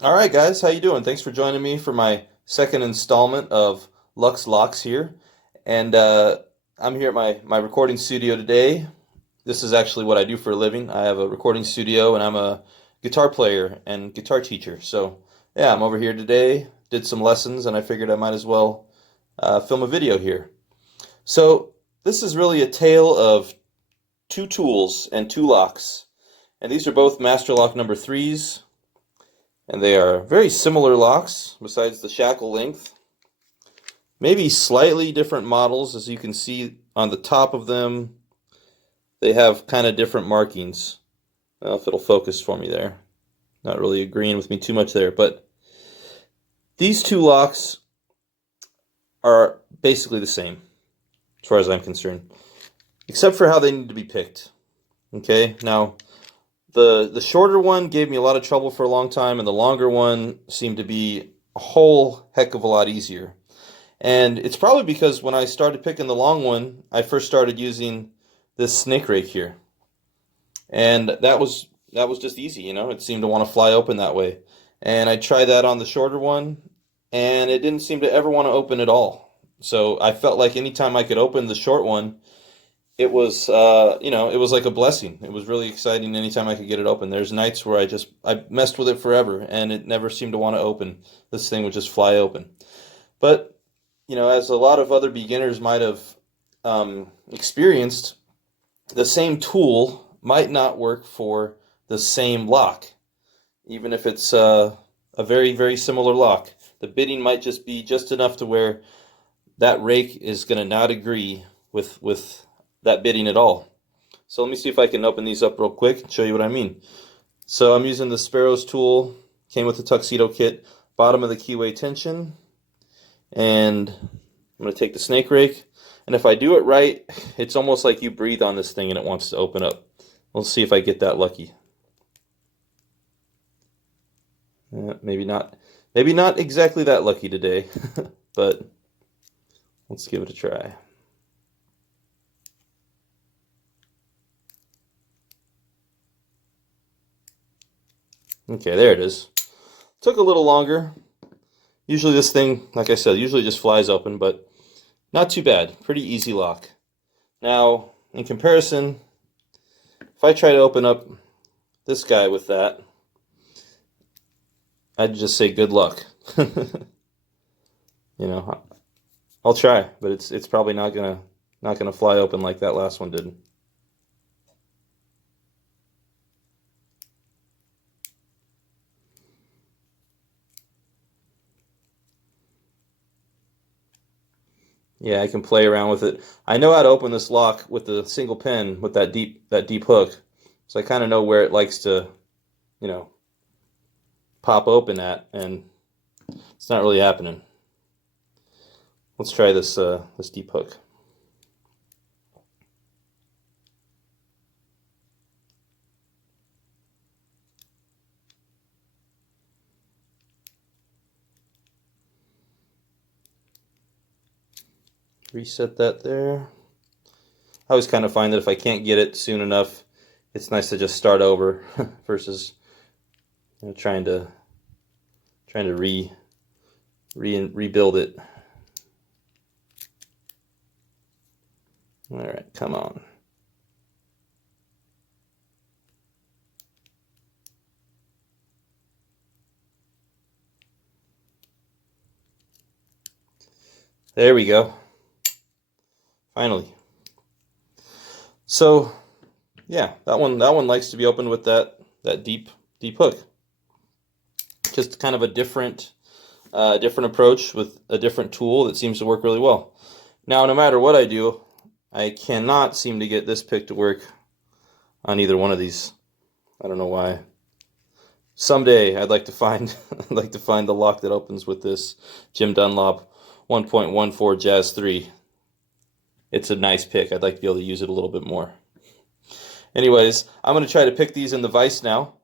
All right, guys, how you doing? Thanks for joining me for my second installment of Lux Locks here. And I'm here at my recording studio today. This is actually what I do for a living. I have a recording studio and I'm a guitar player and guitar teacher. So, yeah, I'm over here today, did some lessons, and I figured I might as well film a video here. So, this is really a tale of two tools and two locks. And these are both Master Lock number threes. And they are very similar locks, besides the shackle length. Maybe slightly different models, as you can see on the top of them. They have kind of different markings. I don't know if it'll focus for me there. Not really agreeing with me too much there, but these two locks are basically the same, as far as I'm concerned, except for how they need to be picked. Okay, now the shorter one gave me a lot of trouble for a long time, and the longer one seemed to be a whole heck of a lot easier. And it's probably because when I started picking the long one, I first started using this snake rake here. And that was just easy, you know. It seemed to want to fly open that way. And I tried that on the shorter one, and it didn't seem to ever want to open at all. So I felt like anytime I could open the short one, it was it was like a blessing. It was really exciting anytime I could get it open. There's nights where I messed with it forever and it never seemed to want to open. This thing would just fly open. But as a lot of other beginners might have experienced, the same tool might not work for the same lock, even if it's a very, very similar lock. The bitting might just be just enough to where that rake is going to not agree with that bitting at all. So let me see if I can open these up real quick and show you what I mean. So I'm using the Sparrows tool, came with the Tuxedo kit, bottom of the keyway tension, and I'm going to take the snake rake, and if I do it right, it's almost like you breathe on this thing and it wants to open up. Let's see if I get that lucky. Maybe not exactly that lucky today, but let's give it a try. Okay, there it is. Took a little longer. Usually this thing, like I said, usually just flies open, but not too bad. Pretty easy lock. Now, in comparison, if I try to open up this guy with that, I'd just say good luck. I'll try, but it's probably not gonna fly open like that last one did. Yeah, I can play around with it. I know how to open this lock with the single pin with that deep hook. So I kind of know where it likes to, you know, pop open at, and it's not really happening. Let's try this deep hook. Reset that there. I always kind of find that if I can't get it soon enough, it's nice to just start over versus trying to rebuild it. All right, come on. There we go. Finally. So, yeah, that one likes to be opened with that deep hook. Just kind of a different approach with a different tool that seems to work really well. Now, no matter what I do, I cannot seem to get this pick to work on either one of these. I don't know why. Someday I'd like to find the lock that opens with this Jim Dunlop 1.14 Jazz 3. It's a nice pick. I'd like to be able to use it a little bit more. Anyways, I'm going to try to pick these in the vise now.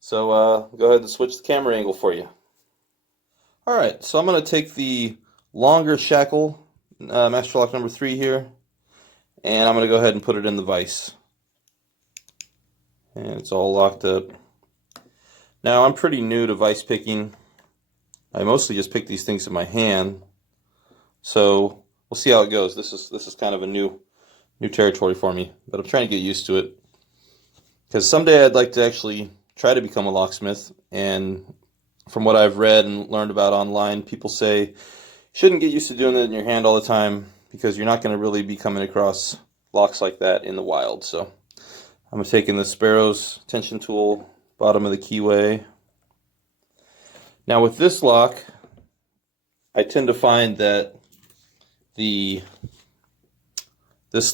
So go ahead and switch the camera angle for you. All right, so I'm going to take the longer shackle, Master Lock number 3 here, and I'm going to go ahead and put it in the vise. And it's all locked up. Now, I'm pretty new to vise picking. I mostly just pick these things in my hand, so we'll see how it goes. This is kind of a new territory for me, but I'm trying to get used to it because someday I'd like to actually try to become a locksmith. And from what I've read and learned about online, people say you shouldn't get used to doing it in your hand all the time because you're not going to really be coming across locks like that in the wild. So I'm taking the Sparrow's tension tool, bottom of the keyway. Now with this lock, I tend to find that this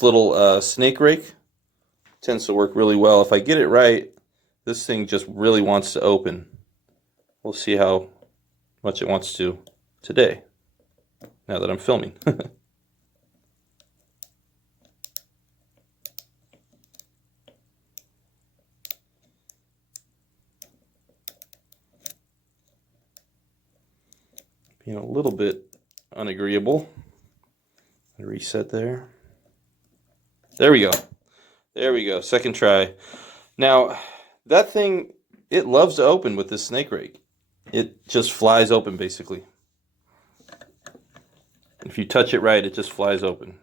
little snake rake tends to work really well. If I get it right, this thing just really wants to open. We'll see how much it wants to today, now that I'm filming. Being a little bit unagreeable. Reset there. There we go. There we go. Second try. Now, that thing, it loves to open with this snake rake. It just flies open, basically. If you touch it right, it just flies open.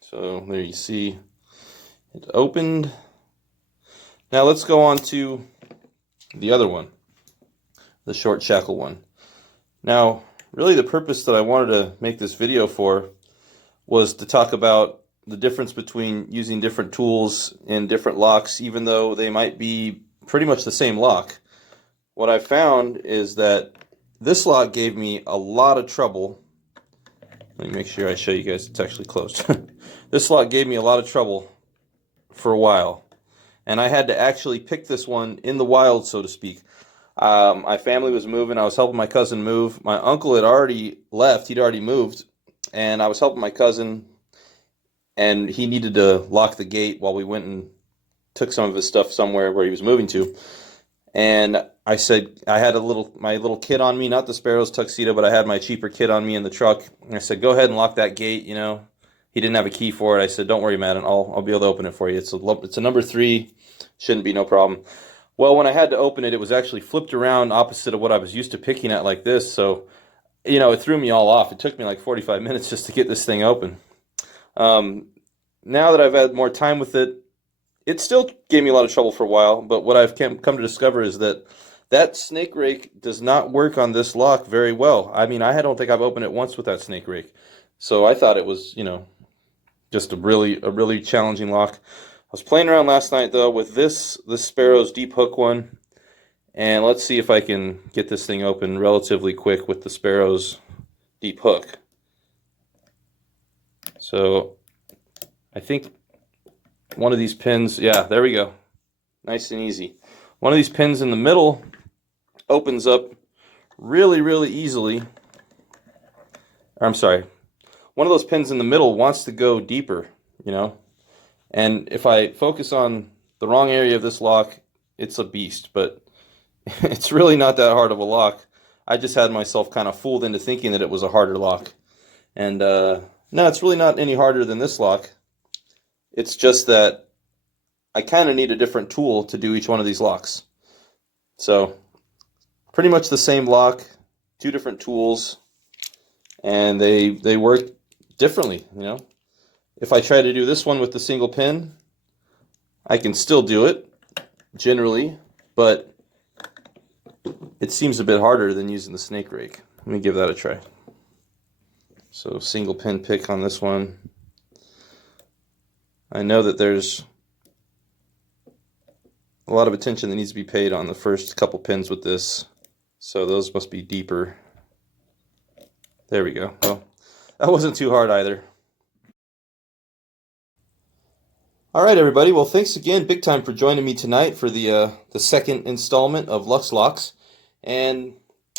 So there you see it opened. Now let's go on to the other one, the short shackle one. Now, really the purpose that I wanted to make this video for was to talk about the difference between using different tools in different locks, even though they might be pretty much the same lock. What I found is that this lock gave me a lot of trouble. Let me make sure I show you guys it's actually closed. This lock gave me a lot of trouble for a while, and I had to actually pick this one in the wild, so to speak. My family was moving. I was helping my cousin move. My uncle had already left. He'd already moved, and I was helping my cousin, and he needed to lock the gate while we went and took some of his stuff somewhere where he was moving to. And I said, I had my little kit on me, not the Sparrow's tuxedo, but I had my cheaper kit on me in the truck. And I said, go ahead and lock that gate, you know. He didn't have a key for it. I said, don't worry, Madden, I'll be able to open it for you. It's a number 3, shouldn't be no problem. Well, when I had to open it, it was actually flipped around opposite of what I was used to picking at like this. So, you know, it threw me all off. It took me like 45 minutes just to get this thing open. Now that I've had more time with it, it still gave me a lot of trouble for a while, but what I've come to discover is that snake rake does not work on this lock very well. I mean, I don't think I've opened it once with that snake rake. So I thought it was, you know, just a really challenging lock. I was playing around last night though with this Sparrow's deep hook one, and let's see if I can get this thing open relatively quick with the Sparrow's deep hook. So I think one of these pins, yeah, there we go. Nice and easy. One of these pins in the middle opens up really easily. Or, I'm sorry. One of those pins in the middle wants to go deeper, you know. And if I focus on the wrong area of this lock, it's a beast. But it's really not that hard of a lock. I just had myself kind of fooled into thinking that it was a harder lock. And no, it's really not any harder than this lock. It's just that I kind of need a different tool to do each one of these locks. So pretty much the same lock, 2 different tools, and they work differently, you know. If I try to do this one with the single pin, I can still do it generally, but it seems a bit harder than using the snake rake. Let me give that a try. So single pin pick on this one. I know that there's a lot of attention that needs to be paid on the first couple pins with this, so those must be deeper. There we go. Well, that wasn't too hard either. All right, everybody. Well, thanks again, big time, for joining me tonight for the second installment of Lux Locks. And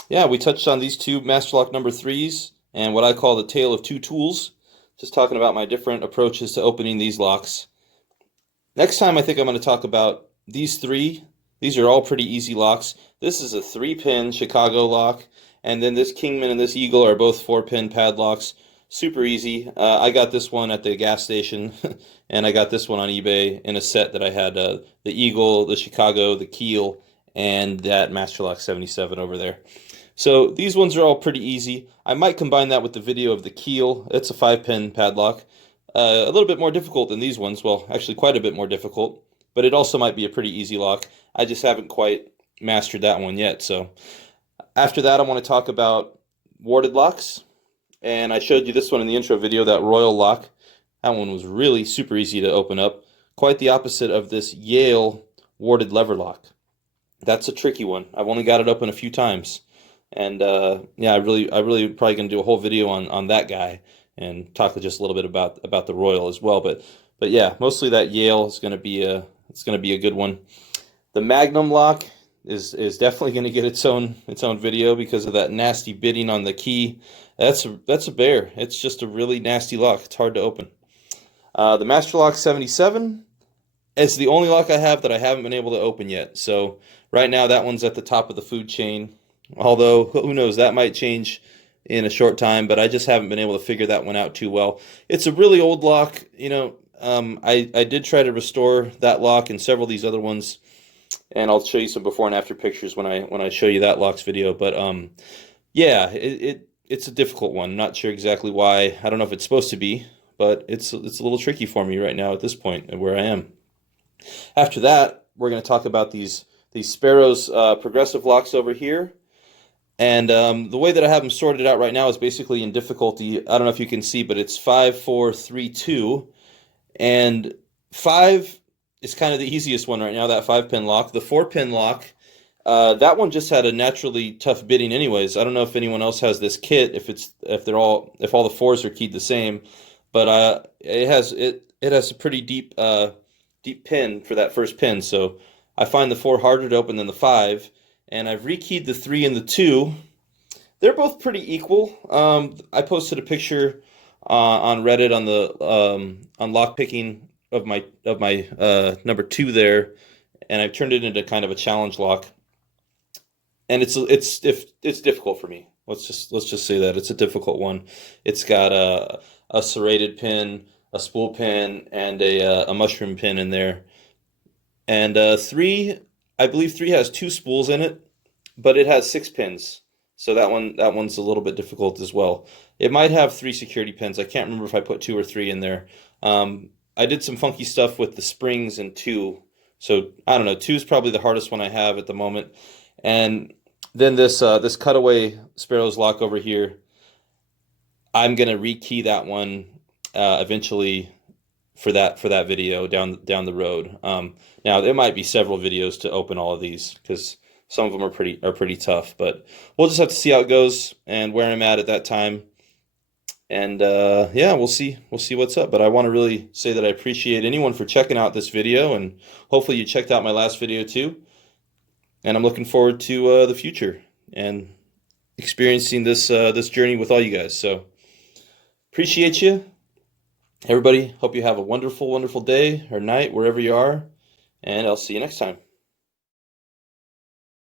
yeah, we touched on these 2 Master Lock number 3s and what I call the tale of 2 tools. Just talking about my different approaches to opening these locks. Next time, I think I'm going to talk about these 3. These are all pretty easy locks. This is a 3-pin Chicago lock, and then this Kingman and this Eagle are both 4-pin padlocks. Super easy. I got this one at the gas station, and I got this one on eBay in a set that I had the Eagle, the Chicago, the Keel, and that Master Lock 77 over there. So these ones are all pretty easy. I might combine that with the video of the keel. It's a 5-pin padlock. A little bit more difficult than these ones. Well, actually quite a bit more difficult, but it also might be a pretty easy lock. I just haven't quite mastered that one yet. So after that, I want to talk about warded locks. And I showed you this one in the intro video, that Royal lock. That one was really super easy to open up. Quite the opposite of this Yale warded lever lock. That's a tricky one. I've only got it open a few times. And yeah, I really probably going to do a whole video on that guy and talk just a little bit about the Royal as well. But yeah, mostly that Yale is going to be a good one. The Magnum lock is definitely going to get its own video because of that nasty bitting on the key. That's a bear. It's just a really nasty lock. It's hard to open. The Master Lock 77 is the only lock I have that I haven't been able to open yet. So right now that one's at the top of the food chain. Although, who knows, that might change in a short time, but I just haven't been able to figure that one out too well. It's a really old lock. You know, I did try to restore that lock and several of these other ones, and I'll show you some before and after pictures when I show you that lock's video. But yeah, it's a difficult one. I'm not sure exactly why. I don't know if it's supposed to be, but it's a little tricky for me right now at this point where I am. After that, we're going to talk about these Sparrows progressive locks over here. And the way that I have them sorted out right now is basically in difficulty. I don't know if you can see, but it's 5, 4, 3, 2. And 5 is kind of the easiest one right now, that 5-pin lock. The 4-pin lock, that one just had a naturally tough bitting anyways. I don't know if anyone else has this kit, if all the 4s are keyed the same, but it has a pretty deep pin for that first pin. So I find the 4 harder to open than the 5. And I've rekeyed the 3 and the 2. They're both pretty equal. I posted a picture on Reddit on the on lock picking of my number 2 there, and I've turned it into kind of a challenge lock. And it's difficult for me. Let's just say that it's a difficult one. It's got a serrated pin, a spool pin, and a mushroom pin in there. And 3. I believe 3 has 2 spools in it, but it has 6 pins. So that one's a little bit difficult as well. It might have 3 security pins. I can't remember if I put 2 or 3 in there. I did some funky stuff with the springs in 2. So I don't know, 2 is probably the hardest one I have at the moment. And then this cutaway Sparrows lock over here, I'm gonna rekey that one eventually for that video down the road. Now there might be several videos to open all of these because some of them are pretty tough, but we'll just have to see how it goes and where I'm at that time. And yeah, we'll see what's up. But I want to really say that I appreciate anyone for checking out this video, and hopefully you checked out my last video too. And I'm looking forward to the future and experiencing this journey with all you guys. So appreciate you. Everybody, hope you have a wonderful, wonderful day or night, wherever you are, and I'll see you next time.